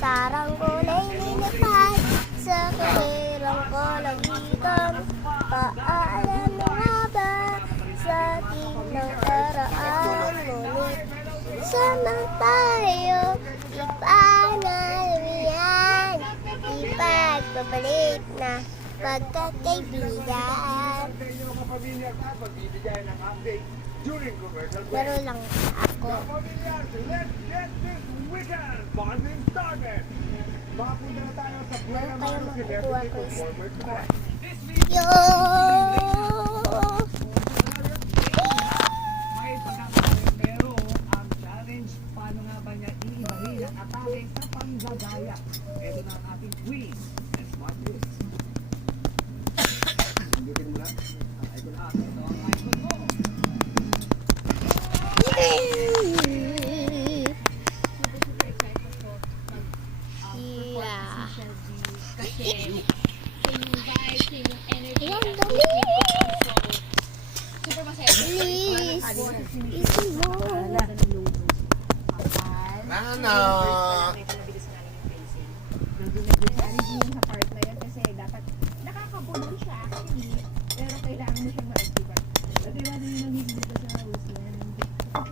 Saranggolay nilipad sa kabirang kalagitan. Paalam na nga ba sa ating nakaraan? Ngunit samang tayo ipanalamihan, ipagpapalit na pagkakaibigan. Laro lang ako. Meron kayo makukuha ko score. Yo! May pagkakaroon pero ang challenge, paano nga ba niya iibahin ang atake sa panggagaya? Ito na ang ating quiz. Let's watch this. Pindutin mo lang. Ito na. Ito ang icon mo. Yeah. Kasi yung vibes, yung energy, Ayan, ang dali. super masaya. Please. Easy mo. Nana! Challenging sa part na yun kasi dapat nakakabulong siya actually, pero kailangan mo siyang ma-achieve. Kasi ba din yung hindi ko siya usually. Kasi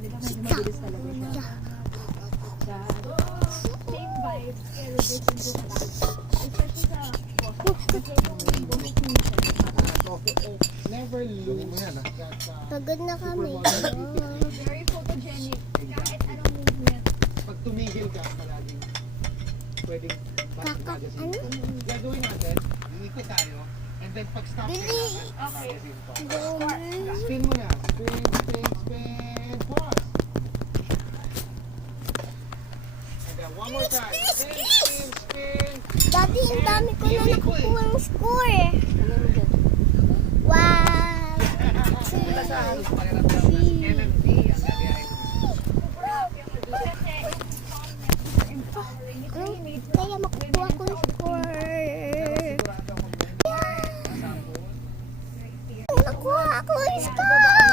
di ba medyo mabilis talaga siya. Same vibes, pero different yung attack. Especially sa kasi yung bonus mission. Never lose. Pagod na kami. Very photogenic. Kahit anong movement. Pag tumigil ka, palaging pwedeng Ano? gagawin natin, ikot tayo, and then pag stop ka Dili. Okay. spin mo na. Spin, spin, spin, pause. And then one more time. Spin, spin, spin. Dati ang dami ko na nakukuha ng score. Wow! Kaya makukuha ko ng score. Nakuha ako ng score!